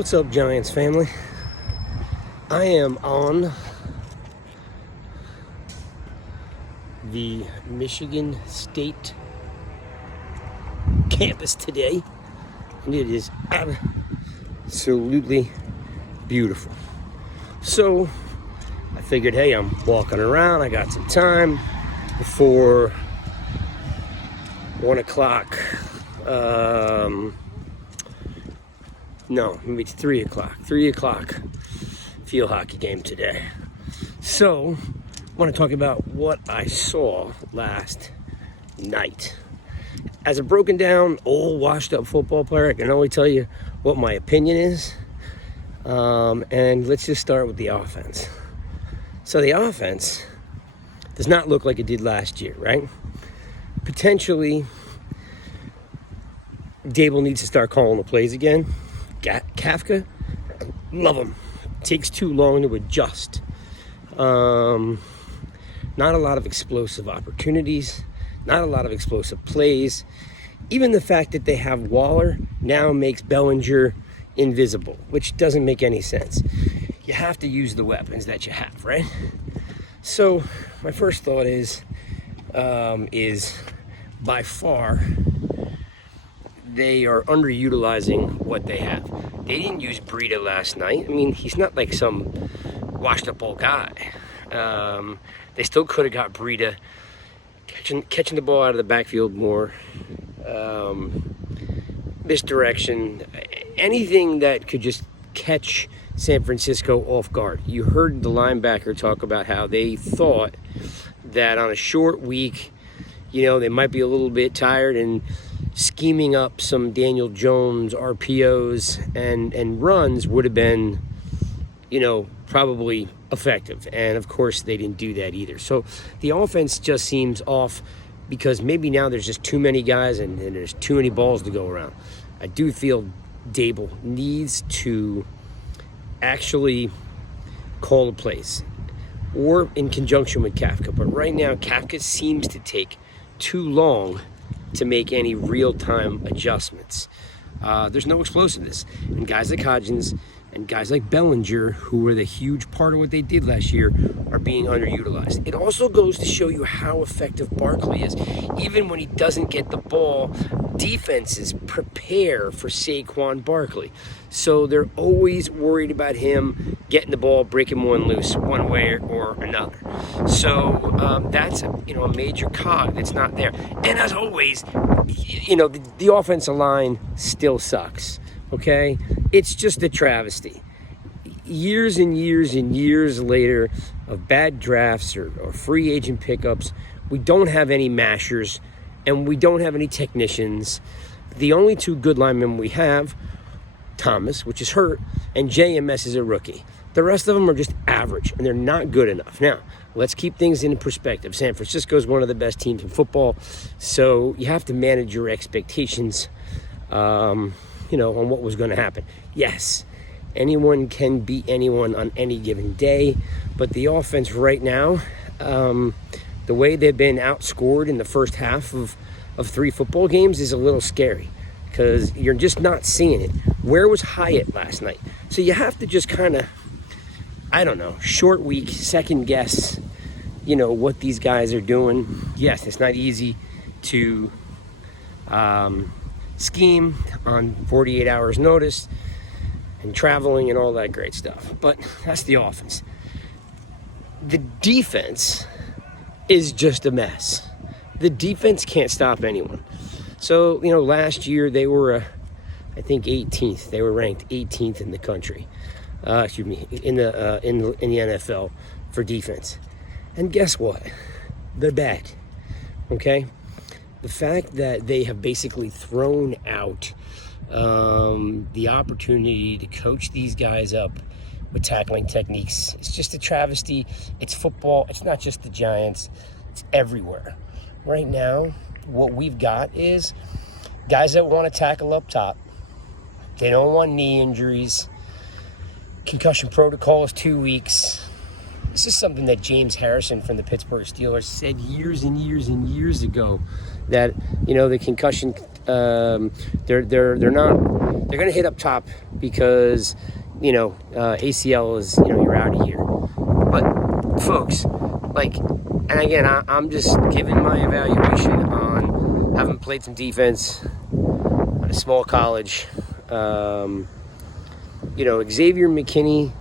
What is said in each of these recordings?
What's up, Giants family? I am on the Michigan State campus today, and it is absolutely beautiful. So I figured, hey, I'm walking around, I got some time before 1 o'clock. No, maybe it's 3 o'clock. 3 o'clock field hockey game today. So, I want to talk about what I saw last night. As a broken down, old, washed up football player, I can only tell you what my opinion is. And let's just start with the offense. So the offense does not look like it did last year, right? Potentially, Dable needs to start calling the plays again. Kafka, love him. Takes too long to adjust. Not a lot of explosive opportunities, not a lot of explosive plays. Even the fact that they have Waller now makes Bellinger invisible, which doesn't make any sense. You have to use the weapons that you have, right? So my first thought is by far they are underutilizing what they have. They didn't use Breida last night. I mean, he's not like some washed up old guy. They still could have got Breida catching the ball out of the backfield more. Misdirection, anything that could just catch San Francisco off guard. You heard the linebacker talk about how they thought that on a short week, they might be a little bit tired, and scheming up some Daniel Jones RPOs and runs would have been, probably effective. And of course, they didn't do that either. So the offense just seems off because maybe now there's just too many guys and there's too many balls to go around. I do feel Dable needs to actually call the plays or in conjunction with Kafka. But right now, Kafka seems to take too long to make any real-time adjustments. There's no explosiveness. And guys like Hodgins and guys like Bellinger, who were the huge part of what they did last year, are being underutilized. It also goes to show you how effective Barkley is. Even when he doesn't get the ball, defenses prepare for Saquon Barkley. So they're always worried about him getting the ball, breaking one loose one way or another. So that's a major cog that's not there. And as always, the offensive line still sucks. Okay? It's just a travesty. Years and years and years later of bad drafts or free agent pickups, we don't have any mashers and we don't have any technicians. The only two good linemen we have, Thomas, which is hurt, and JMS is a rookie. The rest of them are just average, and they're not good enough. Now, let's keep things in perspective. San Francisco is one of the best teams in football, so you have to manage your expectations, on what was going to happen. Yes, anyone can beat anyone on any given day, but the offense right now, the way they've been outscored in the first half of 3 football games is a little scary because you're just not seeing it. Where was Hyatt last night? So you have to just kind of, short week, second guess, what these guys are doing. Yes, it's not easy to scheme on 48 hours notice and traveling and all that great stuff. But that's the offense. The defense is just a mess. The defense can't stop anyone. So, last year they were, I think 18th. They were ranked 18th in the country. In the NFL for defense. And guess what? They're bad. Okay? The fact that they have basically thrown out the opportunity to coach these guys up with tackling techniques, it's just a travesty. It's football. It's not just the Giants. It's everywhere. Right now, what we've got is guys that want to tackle up top. They don't want knee injuries. Concussion protocol is 2 weeks. This is something that James Harrison from the Pittsburgh Steelers said years and years and years ago, that, the concussion They're not. They're going to hit up top because ACL is you're out a year. But folks, and again, I'm just giving my evaluation on having played some defense at a small college. Xavier McKinney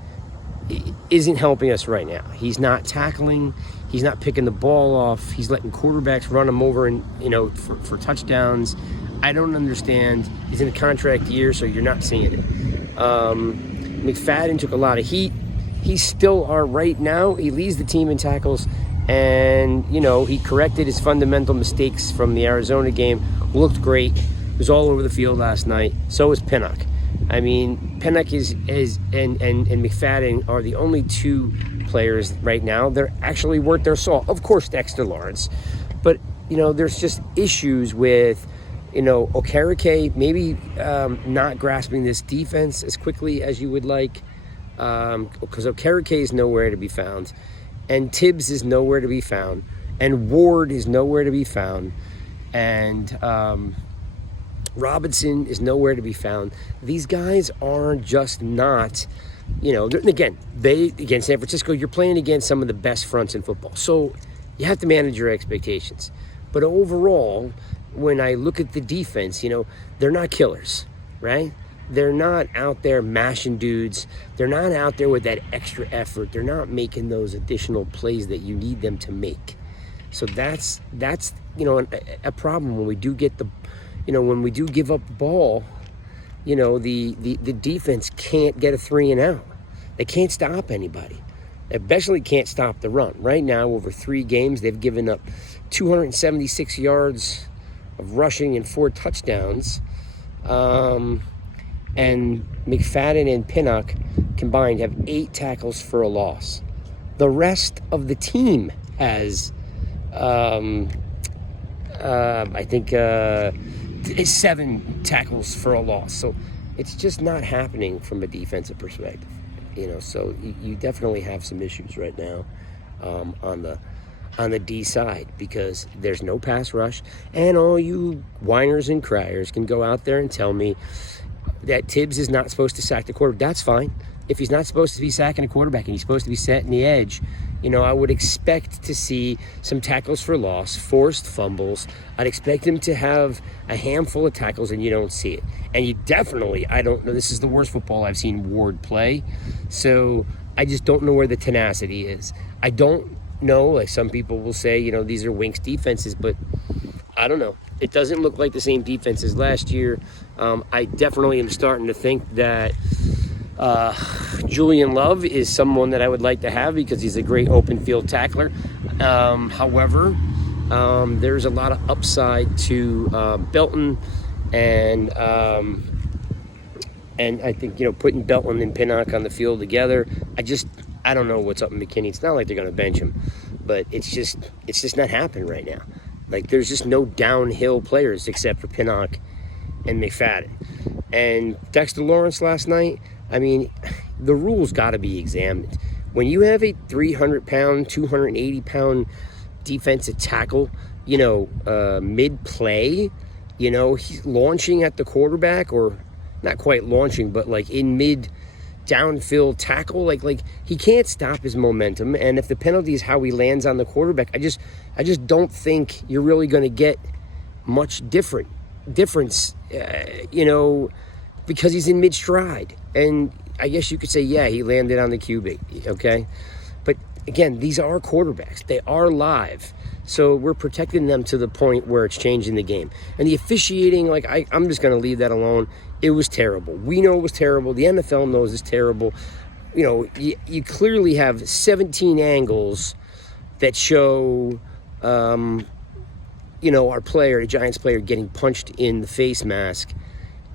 isn't helping us right now. He's not tackling. He's not picking the ball off. He's letting quarterbacks run him over and for touchdowns. I don't understand. He's in a contract year, so you're not seeing it. McFadden took a lot of heat. He's still right now. He leads the team in tackles, and he corrected his fundamental mistakes from the Arizona game. Looked great. Was all over the field last night. So is Pinnock. I mean, Pinnock and McFadden are the only two players right now. They're actually worth their salt. Of course, Dexter Lawrence. But, there's just issues with, Okereke maybe not grasping this defense as quickly as you would like. Because Okereke is nowhere to be found. And Tibbs is nowhere to be found. And Ward is nowhere to be found. And Robinson is nowhere to be found. These guys are just not, again, against San Francisco, you're playing against some of the best fronts in football. So you have to manage your expectations. But overall, when I look at the defense, they're not killers, right? They're not out there mashing dudes. They're not out there with that extra effort. They're not making those additional plays that you need them to make. So that's a problem when we do get when we do give up the ball. The defense can't get a 3 and out. They can't stop anybody. They especially can't stop the run. Right now, over 3 games, they've given up 276 yards of rushing and 4 touchdowns. And McFadden and Pinnock combined have 8 tackles for a loss. The rest of the team has, I think, 7 tackles for a loss. So it's just not happening from a defensive perspective. So you definitely have some issues right now on the D side because there's no pass rush. And all you whiners and criers can go out there and tell me that Tibbs is not supposed to sack the quarterback. That's fine. If he's not supposed to be sacking a quarterback and he's supposed to be setting the edge, I would expect to see some tackles for loss, forced fumbles. I'd expect him to have a handful of tackles, and you don't see it. And you definitely, I don't know, this is the worst football I've seen Ward play. So I just don't know where the tenacity is. I don't know, like some people will say, these are Winks defenses, but I don't know. It doesn't look like the same defense as last year. I definitely am starting to think that Julian Love is someone that I would like to have because he's a great open field tackler. However, there's a lot of upside to Belton, and I think putting Belton and Pinnock on the field together. I don't know what's up with McKinney. It's not like they're going to bench him, but it's just not happening right now. Like there's just no downhill players except for Pinnock and McFadden. And Dexter Lawrence last night, I mean, the rules got to be examined. When you have a 300-pound, 280-pound defensive tackle, mid-play, he's launching at the quarterback, or not quite launching, but like in mid-downfield tackle, like he can't stop his momentum. And if the penalty is how he lands on the quarterback, I just don't think you're really going to get much difference, because he's in mid-stride. And I guess you could say, yeah, he landed on the QB, okay? But again, these are quarterbacks. They are live. So we're protecting them to the point where it's changing the game. And the officiating, I'm just going to leave that alone. It was terrible. We know it was terrible. The NFL knows it's terrible. You clearly have 17 angles that show, our player, the Giants player, getting punched in the face mask.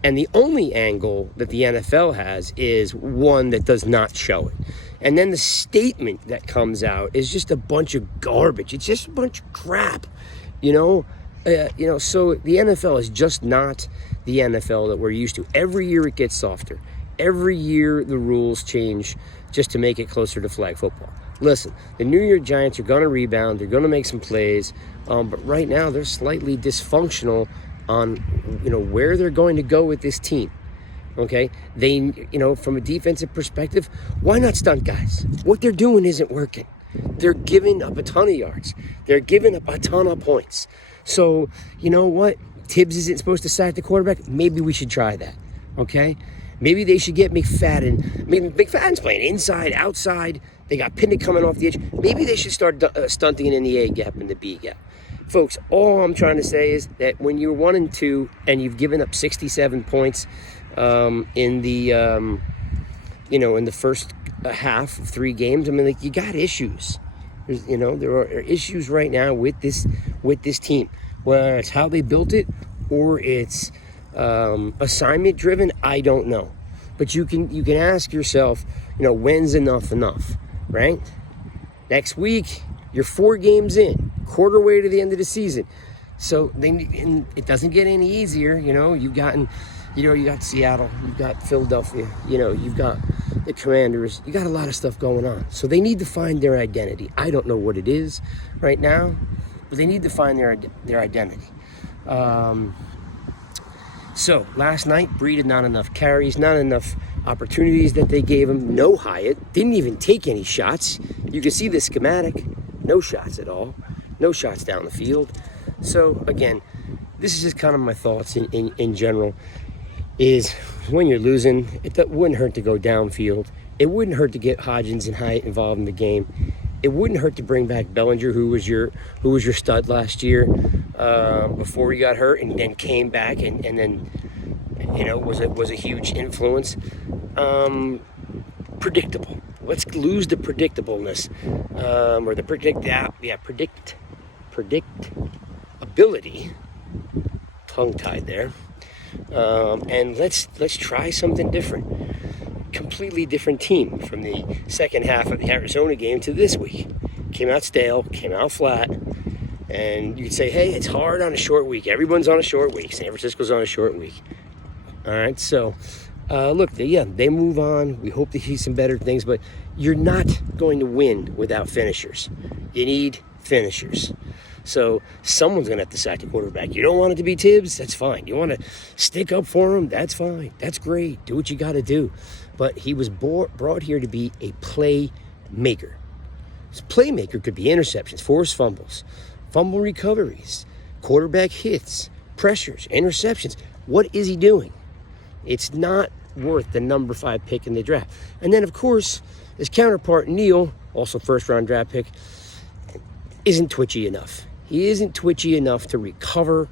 And the only angle that the NFL has is one that does not show it. And then the statement that comes out is just a bunch of garbage. It's just a bunch of crap, So the NFL is just not the NFL that we're used to. Every year it gets softer. Every year the rules change just to make it closer to flag football. Listen, the New York Giants are going to rebound. They're going to make some plays. But right now they're slightly dysfunctional on, where they're going to go with this team. Okay, they, from a defensive perspective, why not stunt guys? What they're doing isn't working. They're giving up a ton of yards. They're giving up a ton of points. So, you know what? Tibbs isn't supposed to sack the quarterback. Maybe we should try that. Okay? Maybe they should get McFadden. I mean, McFadden's playing inside, outside. They got Pinnick coming off the edge. Maybe they should start stunting in the A gap and the B gap. Folks, all I'm trying to say is that when you're 1-2 and you've given up 67 points in the in the first half of 3 games, I mean, like, you got issues. There are issues right now with this team, whether it's how they built it or it's assignment driven. I don't know, but you can ask yourself, when's enough, right? Next week, you're 4 games in, quarter way to the end of the season. So and it doesn't get any easier. You've gotten, you got Seattle, you've got Philadelphia, you've got the Commanders. You got a lot of stuff going on. So they need to find their identity. I don't know what it is right now, but they need to find their identity. So last night, Breed had not enough carries, not enough opportunities that they gave him. No Hyatt, didn't even take any shots. You can see the schematic, no shots at all, no shots down the field. So again, this is just kind of my thoughts in general, is when you're losing, it wouldn't hurt to go downfield. It wouldn't hurt to get Hodgins and Hyatt involved in the game. It wouldn't hurt to bring back Bellinger, who was your stud last year before he got hurt, and then came back and then was a huge influence. Predictable. Let's lose the predictableness or the predictability. Tongue-tied there. And let's try something different. Completely different team from the second half of the Arizona game to this week. Came out stale, came out flat, and you'd say, hey, it's hard on a short week. Everyone's on a short week. San Francisco's on a short week. All right, so look, they move on. We hope to see some better things, but you're not going to win without finishers. You need finishers. So someone's going to have to sack the quarterback. You don't want it to be Tibbs? That's fine. You want to stick up for him? That's fine. That's great. Do what you got to do. But he was brought here to be a playmaker. This playmaker could be interceptions, forced fumbles, fumble recoveries, quarterback hits, pressures, interceptions. What is he doing? It's not worth the number 5 pick in the draft. And then, of course, his counterpart, Neal, also first-round draft pick, isn't twitchy enough. He isn't twitchy enough to recover.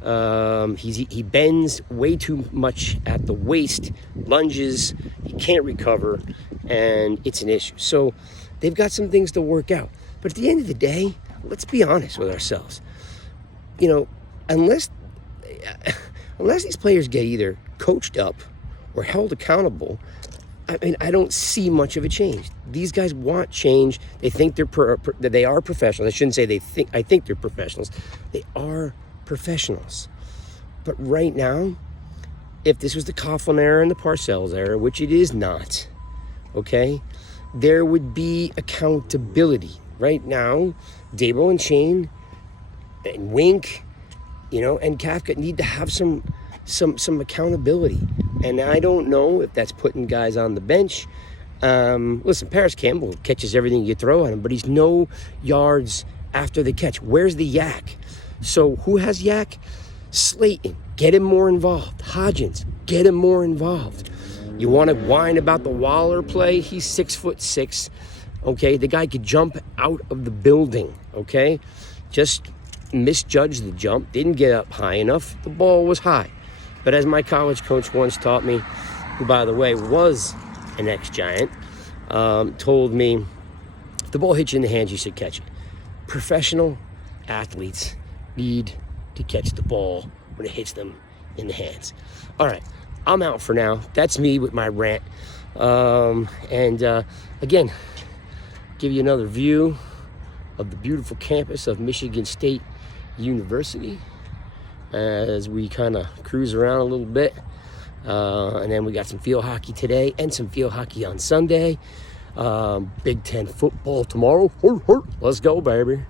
He bends way too much at the waist, lunges, he can't recover, and it's an issue. So they've got some things to work out. But at the end of the day, let's be honest with ourselves. Unless these players get either coached up or held accountable, I don't see much of a change. These guys want change. They think that they are professionals. I shouldn't say I think they're professionals. They are professionals. But right now, if this was the Coughlin era and the Parcells era, which it is not, okay, there would be accountability. Right now, Dabo and Shane and Wink, and Kafka need to have some accountability. And I don't know if that's putting guys on the bench. Listen, Paris Campbell catches everything you throw at him, but he's no yards after the catch. Where's the yak? So who has yak? Slayton, get him more involved. Hodgins, get him more involved. You want to whine about the Waller play? He's 6'6". Okay, the guy could jump out of the building. Okay, just misjudged the jump, didn't get up high enough. The ball was high. But as my college coach once taught me, who, by the way, was an ex-Giant, told me, if the ball hits you in the hands, you should catch it. Professional athletes need to catch the ball when it hits them in the hands. All right, I'm out for now. That's me with my rant. Again, give you another view of the beautiful campus of Michigan State University as we kind of cruise around a little bit. And then we got some field hockey today and some field hockey on Sunday. Big Ten football tomorrow. Let's go, baby.